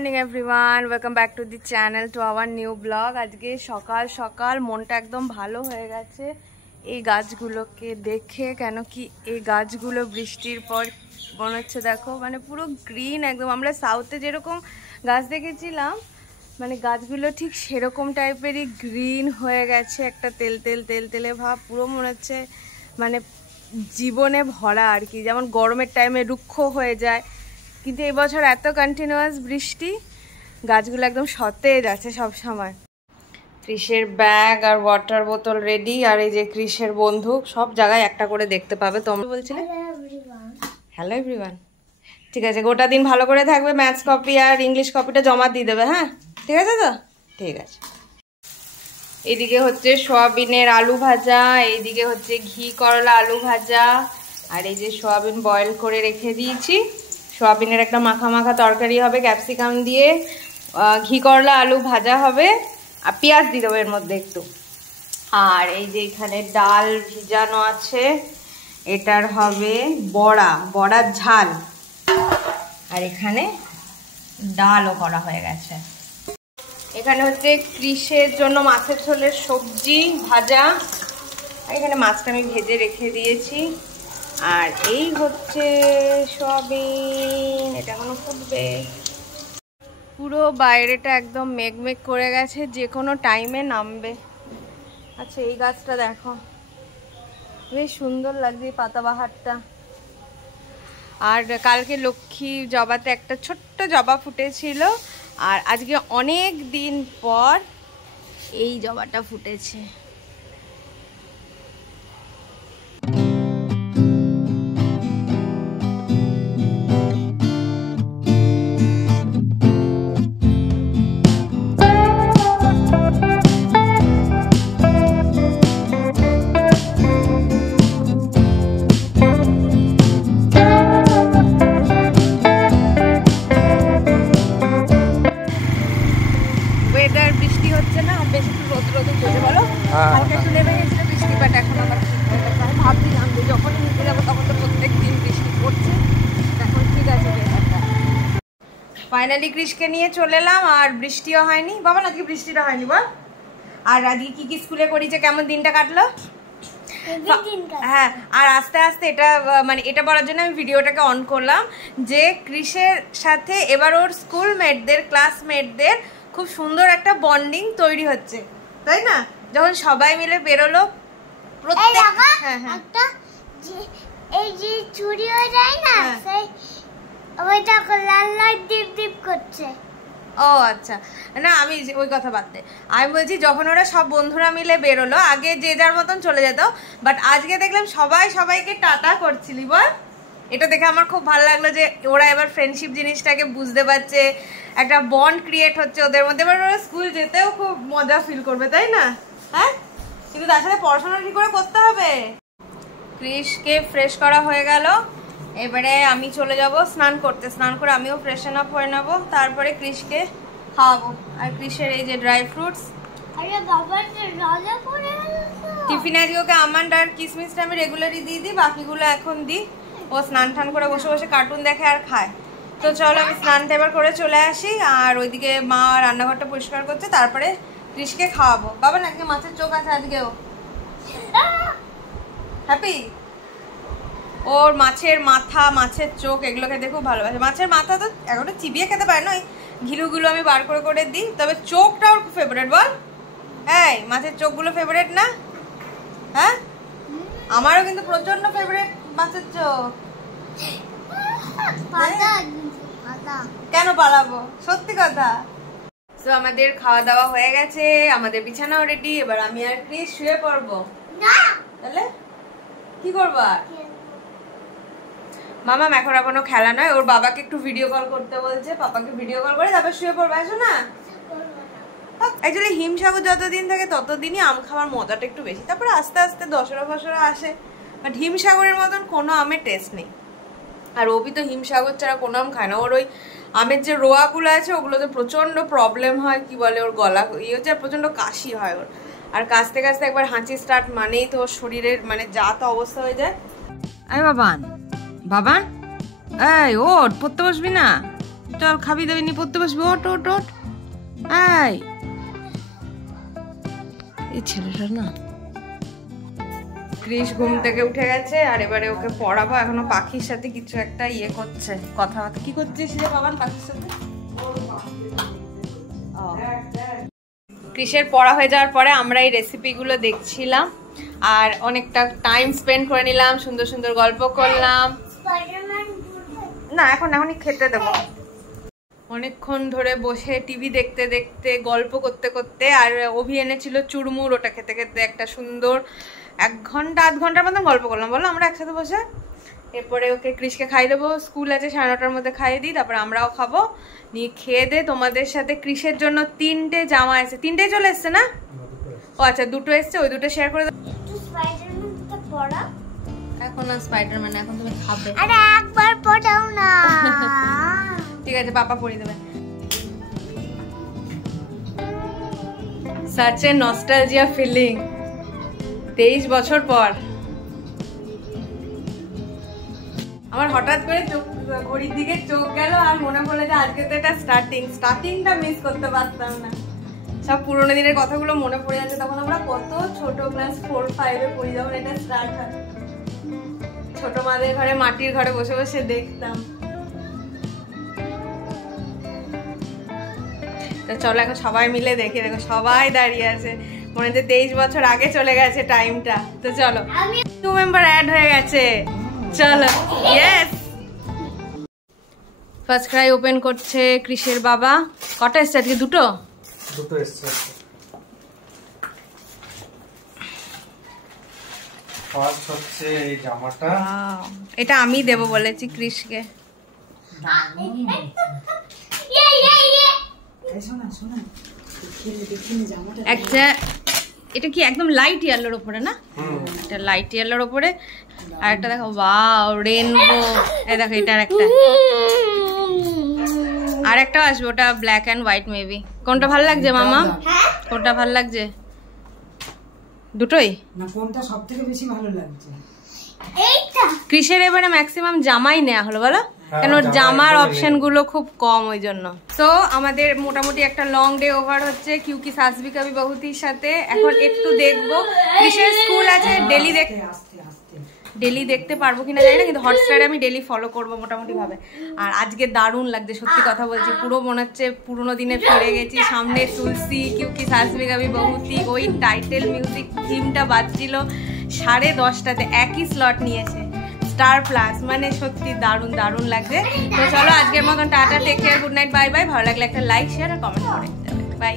Morning everyone, welcome back to the channel, to our new blog. আজকে সকাল সকাল মনটা একদম ভালো হয়ে গেছে এই গাছগুলোকে দেখে। কেন কি এই গাছগুলো বৃষ্টির পর মনে হচ্ছে দেখো, মানে পুরো গ্রিন একদম। আমরা সাউথে যেরকম গাছ দেখেছিলাম, মানে গাছগুলো ঠিক সেরকম টাইপেরই গ্রিন হয়ে গেছে, একটা তেল তেল তেল তেলে ভাব। পুরো মনে হচ্ছে মানে জীবনে ভরা আর কি। যেমন গরমের টাইমে রুক্ষ হয়ে যায়, কিন্তু এবছর এত কন্টিনিউয়াস বৃষ্টি, গাছগুলো একদম সতেজ আছে সব সময়। ক্রিসের ব্যাগ আর ওয়াটার বোতল রেডি, আর এই যে ক্রিসের বন্দুক, সব জায়গায় একটা করে দেখতে পাবে। তোমরা বলছিলে হ্যালো এভরিওয়ান। ঠিক আছে, গোটা দিন ভালো করে থাকবে, ম্যাথস কপি আর ইংলিশ কপিটা জমা দিয়ে দেবে। হ্যাঁ ঠিক আছে তো, ঠিক আছে। এদিকে হচ্ছে সোয়াবিনের আলু ভাজা, এইদিকে হচ্ছে ঘি করলা আলু ভাজা, আর এই যে সোয়াবিন বয়েল করে রেখে দিয়েছি। সোয়াবিনের একটা মাখা মাখা তরকারি হবে ক্যাপসিকাম দিয়ে, ঘি করলা আলু ভাজা হবে, আর পেঁয়াজ দিয়ে দেবো এর মধ্যে একটু। আর এই যে এখানে ডাল ভিজানো আছে, এটার হবে বড়ার ঝাল, আর এখানে ডালও করা হয়ে গেছে। এখানে হচ্ছে ক্রিসের জন্য মাছের ঝোলের সবজি ভাজা, আর এখানে মাছটা আমি ভেজে রেখে দিয়েছি। আর এই হচ্ছে সয়াবিন, এটা এখনো ফুটবে। পুরো বাইরেটা একদম মেঘমেঘ করে গেছে, যে কোনো টাইমে নামবে। আচ্ছা এই গাছটা দেখো, বেশ সুন্দর লাগছে পাতাবাহারটা। আর কালকে লক্ষ্মী জবাতে একটা ছোট্ট জবা ফুটেছিল, আর আজকে অনেক দিন পর এই জবাটা ফুটেছে। ফাইনালি ক্রিসকে নিয়ে চলে এলাম, আর বৃষ্টিও হয়নি। বাবা আজকে বৃষ্টিটা হয়নি বল। আর আজকে কি কি স্কুলে করিছে, কেমন দিনটা কাটলো? হ্যাঁ, আর আস্তে আস্তে এটা মানে এটা বলার জন্য আমি ভিডিওটাকে অন করলাম যে ক্রিসের সাথে এবার ওর স্কুল মেটদের, ক্লাসমেটদের খুব সুন্দর একটা বন্ডিং তৈরি হচ্ছে, তাই না? যখন সবাই মিলে বেরোলো প্রত্যেক, হ্যাঁ হ্যাঁ এই যে চুরি হয়ে যায় না, সেই ওইটা লাল লাইট ডিপ ডিপ করছে। ও আচ্ছা, না আমি ওই কথা বাদ দে। আমি বলছি যখন ওরা সব বন্ধুরা মিলে বেরোলো, আগে যে যার মতন চলে যেত, বাট আজকে দেখলাম সবাই সবাইকে টাটা করছিলি বল। এটা দেখে আমার খুব ভালো লাগলো যে ওরা এবার ফ্রেন্ডশিপ জিনিসটাকে বুঝতে পারছে, একটা বন্ড ক্রিয়েট হচ্ছে ওদের মধ্যে। এবার ওরা স্কুল যেতেও খুব মজা ফিল করবে, তাই না? হ্যাঁ, কিন্তু তার সাথে পড়াশোনা ঠিক করে করতে হবে। ক্রিসকে ফ্রেশ করা হয়ে গেল, এবারে আমি চলে যাব স্নান করতে। স্নান করে আমিও ফ্রেশন আপ হয়ে নেবো, তারপরে ক্রিসকে খাওয়াবো। আর ক্রিসের এই যে ড্রাই ফ্রুটস, টিফিনে আজকে ওকে আমন্ড আর কিসমিসটা আমি রেগুলারই দিয়ে দিই, বাকিগুলো এখন দিই। ও স্নান টান করে বসে বসে কার্টুন দেখে আর খায়। তো চলো আমি স্নানটা এবার করে চলে আসি, আর ওইদিকে মা রান্নাঘরটা পরিষ্কার করছে, তারপরে ক্রিসকে খাওয়াবো। বাবা না আজকে মাছের চোখ আছে আজকেও। হ্যাপি? ওর মাছের মাথা, মাছের চোখ এগুলো খেতে খুব ভালোবাসে। মাছের মাথা তো এখনো চিবিয়ে খেতে পারে না, ওই ঘিলুগুলো আমি বার করে করে দিই। তবে চোখটা ওর খুব ফেভারিট বল। এই মাছের চোখগুলো ফেভারিট না? হ্যাঁ, আমারও কিন্তু প্রচন্ড ফেভারিট মাছের চোখ। কেন পালাবো, সত্যি কথা। তো আমাদের খাওয়া দাওয়া হয়ে গেছে, আমাদের বিছানাও রেডি। এবার আমি আর ক্রিস শুয়ে পড়বো। তাহলে কি করবা? মামা এখন আর কোনো খেলা নয়, ওর বাবাকে একটু ভিডিও কল করতে বলছে, পাপাকে ভিডিও কল করে তারপর শুয়ে পড়বে। আসো না, অ্যাকচুয়ালি হিমসাগর যতদিন থাকে ততদিনই আম খাওয়ার মজাটা একটু বেশি, তারপরে আস্তে আস্তে দশরা ফসরা আসে। বাট হিমসাগরের মতন কোনো আমের টেস্ট নেই। আর ওবি তো হিমসাগর ছাড়া কোনো আম খায় না। ওর ওই আমের যে রোয়াগুলো আছে ওগুলোতে প্রচন্ড প্রবলেম হয়, কি বলে ওর গলা ইয়ে হচ্ছে, প্রচন্ড কাশি হয় ওর। আর কাশতে কাশতে একবার হাঁচি স্টার্ট মানেই তো ওর শরীরের মানে যা তো অবস্থা হয়ে যায়। আরে বাবান, বাবান এই ওঠ, পড়তে বসবি না? চল খাবি দাবি নিয়ে পড়তে বসবি, ওট ওট ওট। এই ছেলেটা না, ক্রিস ঘুম থেকে উঠে গেছে আর এবারে ওকে পড়াবো। এখনো পাখির সাথে কিছু একটা ইয়ে করছে, কথাবার্তা। কি করছিস রে বাবান পাখির সাথে? ক্রিসের পড়া হয়ে যাওয়ার পরে আমরা এই রেসিপিগুলো দেখছিলাম আর অনেকটা টাইম স্পেন্ড করে নিলাম, সুন্দর সুন্দর গল্প করলাম। না এখনই খেতে দেবো। অনেকক্ষণ ধরে বসে টিভি দেখতে দেখতে গল্প করতে করতে, আর অভি এনেছিল চুরমুর, ওটা খেতে খেতে একটা সুন্দর 1 ঘন্টা 8 ঘন্টার মতন গল্প করলাম বলো আমরা একসাথে বসে। এরপরে ওকে ক্রিসকে খাইয়ে দেবো, স্কুল আছে 9:30টার মধ্যে খাইয়ে দিই, তারপরে আমরাও খাবো। নিয়ে খেয়ে দে তোমাদের সাথে ক্রিসের জন্য 3টে জামা এসেছে। 3টে চলে এসছে না? ও আচ্ছা 2টো এসছে, ওই 2টো শেয়ার করে দাও। এখন না স্পাইডারম্যান, এখন তুমি খাবে। আরে একবার পড়াও না। ঠিক আছে পাপা পরিয়ে দেবে। such a nostalgia feeling 23 বছর পর। আমার হঠাৎ করে ঘড়ির দিকে চোখ গেল আর মনে পড়লো যে আজকে তো এটা স্টার্টিংটা মিস করতে পারতাম না। সব পুরোনো দিনের কথাগুলো মনে পড়ে যাচ্ছে। তখন আমরা কত ছোট, ক্লাস 4-5 পড়ি যখন এটা স্টার্ট হয়। ছোট মাদের ঘরে, মাটির ঘরে বসে বসে দেখতাম। তো চলো এখন সবাই মিলে দেখি। দেখো সবাই দাঁড়িয়ে আছে, মনে হচ্ছে 23 বছর আগে চলে গেছে টাইমটা। তো চলো 2 মেম্বার অ্যাড হয়ে গেছে। চলো ইয়েস। ফার্স্ট ক্রাই ওপেন করছে ক্রিসের বাবা। কটা এসছে আজকে? 2টো এসছে। ফার্স্ট হচ্ছে এই জামাটা। এটা আমি দেব বলেছি ক্রিসকে। একটা এটা কি একদম লাইট ইয়েলোর উপরে না? এটা লাইট ইয়েলোর উপরে। আর একটা দেখো ওয়াও রেনবো। এই দেখো এটা আর একটা আসবে, ওটা ব্ল্যাক এন্ড হোয়াইট মেবি। কোনটা ভালো লাগছে মামা? কোনটা ভালো লাগছে? দুটোই না, কোনটা সবথেকে বেশি ভালো লাগছে? এইটা। ক্রিসের এবারে ম্যাক্সিমাম জামাই নেওয়া হলো বলো, কেন জামার অপশন গুলো খুব কম ওই জন্য। তো আমাদের মোটামুটি একটা লং ডে ওভার হচ্ছে কিউকি সাস ভি কাভি বহুতির সাথে। এখন একটু দেখবো, ক্রিসের স্কুল আছে, ডেলি দেখতে পারবো কিনা জানি না, কিন্তু হটস্টারে আমি ডেলি ফলো করবো মোটামুটি ভাবে। আর আজকে দারুণ লাগছে, সত্যি কথা বলছি, পুরো মনে হচ্ছে পুরোনো দিনে ফিরে গেছি। সামনে তুলসী, কিউকি সাস ভি কাভি বহুতি, ওই টাইটেল মিউজিক থিমটা বাজছিল 10:30টাতে, একই স্লট নিয়েছে স্টার প্লাস। মানে সত্যি দারুণ দারুণ লাগছে। তো চলো আজকের মতন tata, take care, good night, bye bye. ভালো লাগলে একটা লাইক, শেয়ার আর কমেন্ট করে দিতে হবে। বাই।